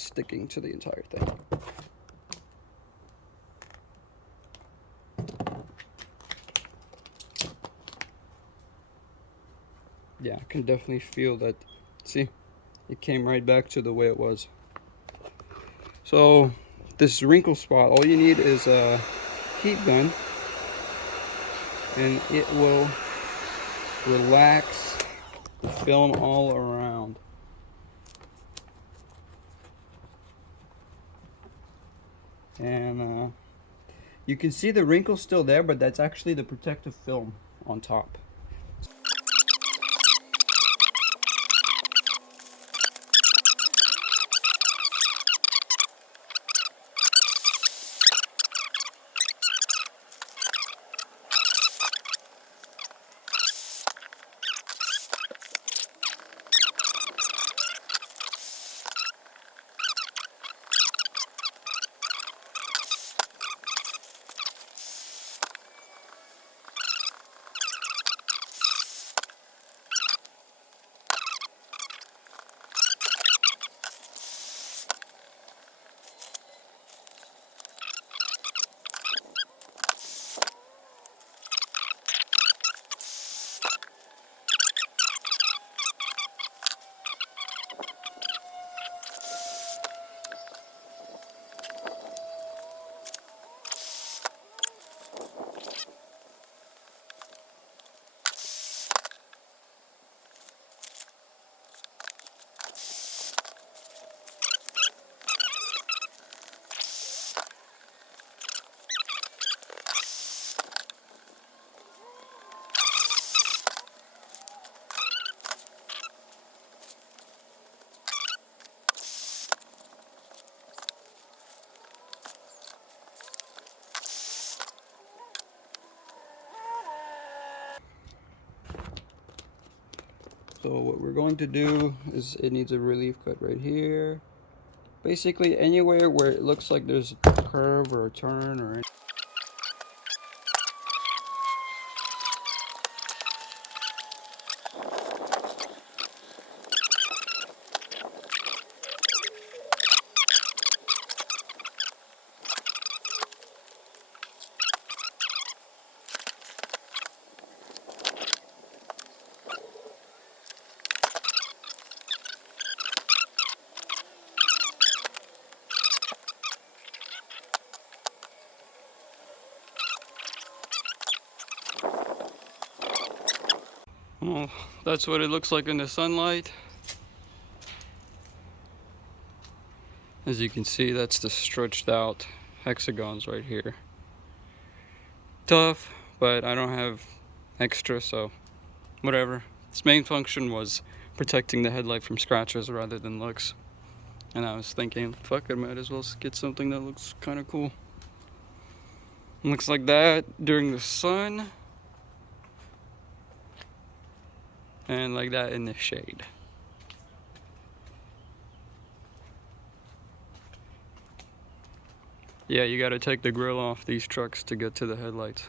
sticking to the entire thing. Yeah, I can definitely feel that. See, it came right back to the way it was. So this wrinkle spot, all you need is a heat gun, and it will relax the film all around. And you can see the wrinkles still there, but that's actually the protective film on top. So what we're going to do is, it needs a relief cut right here. Basically anywhere where it looks like there's a curve or a turn or anything. Well, that's what it looks like in the sunlight. As you can see, that's the stretched out hexagons right here. Tough, but I don't have extra, so whatever. Its main function was protecting the headlight from scratches rather than looks. And I was thinking, fuck it, might as well get something that looks kind of cool. Looks like that during the sun, and like that in the shade. Yeah, you gotta take the grill off these trucks to get to the headlights.